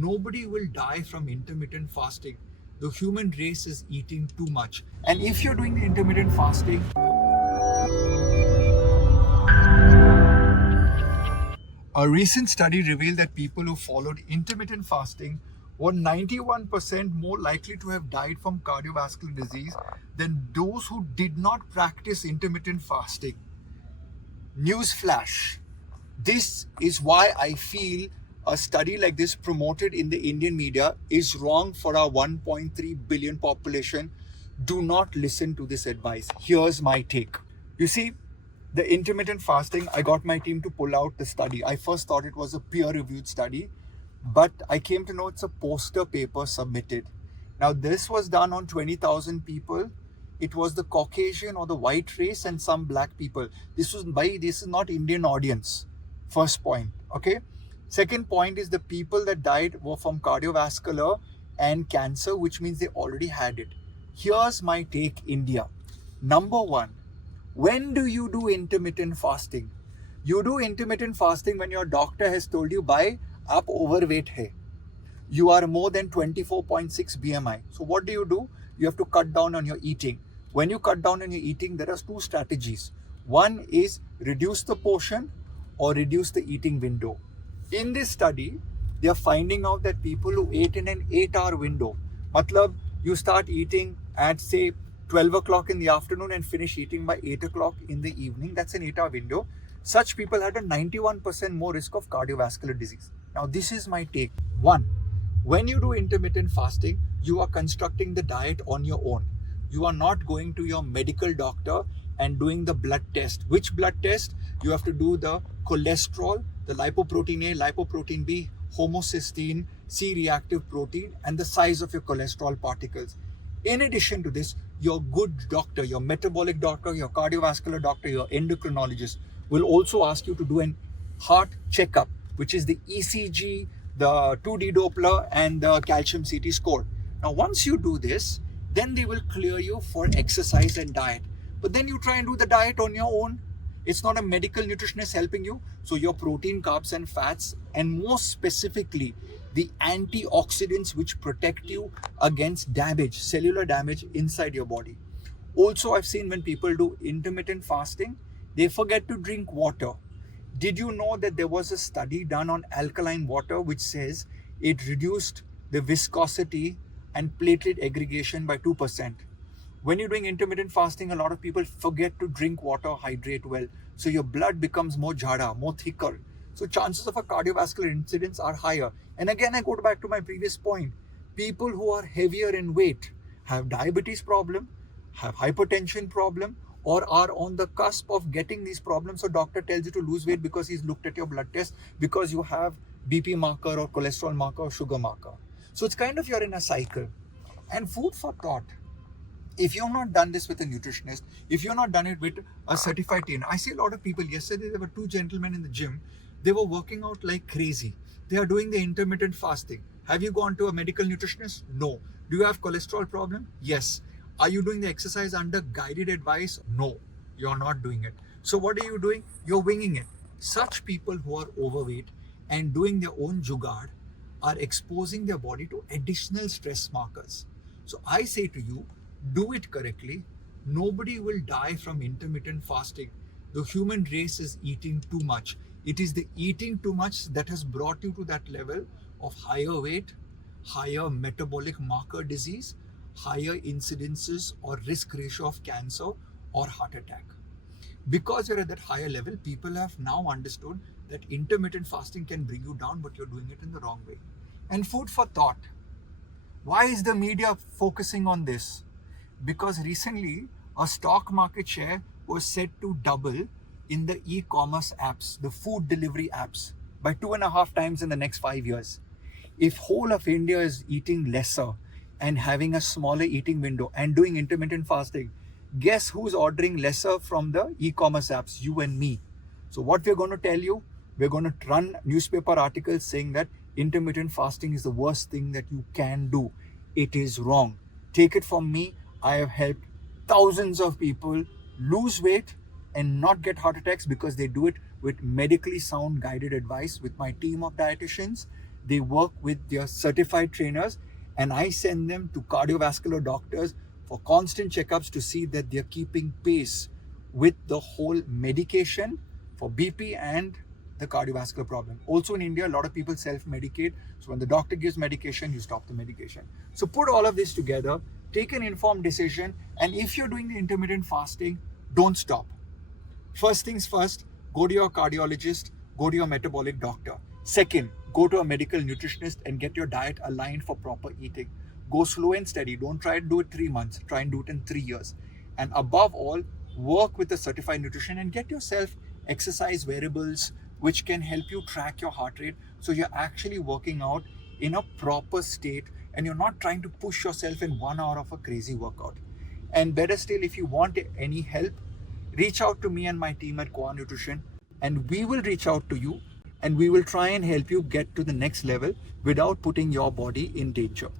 nobody will die from intermittent fasting. The human race is eating too much. And if you're doing the intermittent fasting, a recent study revealed that people who followed intermittent fasting were 91% more likely to have died from cardiovascular disease than those who did not practice intermittent fasting. Newsflash. This is why I feel a study like this promoted in the Indian media is wrong for our 1.3 billion population. Do not listen to this advice. Here's my take. You see, the intermittent fasting, I got my team to pull out the study. I first thought it was a peer-reviewed study, but I came to know it's a poster paper submitted. Now, this was done on 20,000 people. It was the Caucasian or the white race and some black people. This is not Indian audience. First point, okay? Second point is the people that died were from cardiovascular and cancer, which means they already had it. Here's my take, India. Number one, when do you do intermittent fasting? You do intermittent fasting when your doctor has told you, bhai, aap overweight hai. You are more than 24.6 BMI. So what do? You have to cut down on your eating. When you cut down on your eating, there are two strategies. One is reduce the portion or reduce the eating window. In this study, they are finding out that people who ate in an 8-hour window, matlab, you start eating at say 12 o'clock in the afternoon and finish eating by 8 o'clock in the evening, that's an 8-hour window. Such people had a 91% more risk of cardiovascular disease. Now, this is my take. One, when you do intermittent fasting, you are constructing the diet on your own. You are not going to your medical doctor and doing the blood test. Which blood test? You have to do the cholesterol, the lipoprotein A, lipoprotein B, homocysteine, C-reactive protein, and the size of your cholesterol particles. In addition to this, your good doctor, your metabolic doctor, your cardiovascular doctor, your endocrinologist will also ask you to do an heart checkup, which is the ECG, the 2D Doppler, and the calcium CT score. Now, once you do this, then they will clear you for exercise and diet. But then you try and do the diet on your own. It's not a medical nutritionist helping you. So your protein, carbs, and fats, and more specifically, the antioxidants which protect you against damage, cellular damage inside your body. Also, I've seen when people do intermittent fasting, they forget to drink water. Did you know that there was a study done on alkaline water which says it reduced the viscosity and platelet aggregation by 2%? When you're doing intermittent fasting, a lot of people forget to drink water, hydrate well. So your blood becomes more jada, more thicker. So chances of a cardiovascular incidents are higher. And again, I go back to my previous point. People who are heavier in weight have diabetes problem, have hypertension problem, or are on the cusp of getting these problems. So doctor tells you to lose weight because he's looked at your blood test because you have BP marker or cholesterol marker or sugar marker. So it's kind of you're in a cycle. And food for thought. If you've not done this with a nutritionist, if you've not done it with a certified trainer, I see a lot of people. Yesterday, there were two gentlemen in the gym. They were working out like crazy. They are doing the intermittent fasting. Have you gone to a medical nutritionist? No. Do you have cholesterol problem? Yes. Are you doing the exercise under guided advice? No, you're not doing it. So what are you doing? You're winging it. Such people who are overweight and doing their own jugaad are exposing their body to additional stress markers. So I say to you, do it correctly. Nobody will die from intermittent fasting. The human race is eating too much. It is the eating too much that has brought you to that level of higher weight, higher metabolic marker disease, higher incidences or risk ratio of cancer or heart attack. Because you're at that higher level, people have now understood that intermittent fasting can bring you down, but you're doing it in the wrong way. And food for thought. Why is the media focusing on this? Because recently a stock market share was set to double in the e-commerce apps, the food delivery apps, by 2.5 times in the next 5 years. If whole of India is eating lesser and having a smaller eating window and doing intermittent fasting, guess who's ordering lesser from the e-commerce apps? You and me. So what we're going to tell you, we're going to run newspaper articles saying that intermittent fasting is the worst thing that you can do. It is wrong. Take it from me. I have helped thousands of people lose weight and not get heart attacks because they do it with medically sound guided advice with my team of dietitians. They work with their certified trainers, and I send them to cardiovascular doctors for constant checkups to see that they're keeping pace with the whole medication for BP and the cardiovascular problem. Also in India, a lot of people self-medicate. So when the doctor gives medication, you stop the medication. So put all of this together, take an informed decision, and if you're doing the intermittent fasting, don't stop. First things first, go to your cardiologist, go to your metabolic doctor. Second, go to a medical nutritionist and get your diet aligned for proper eating. Go slow and steady. Don't try to do it 3 months. Try and do it in 3 years. And above all, work with a certified nutrition and get yourself exercise wearables which can help you track your heart rate, so you're actually working out in a proper state and you're not trying to push yourself in 1 hour of a crazy workout. And better still, if you want any help, reach out to me and my team at Koa Nutrition, and we will reach out to you and we will try and help you get to the next level without putting your body in danger.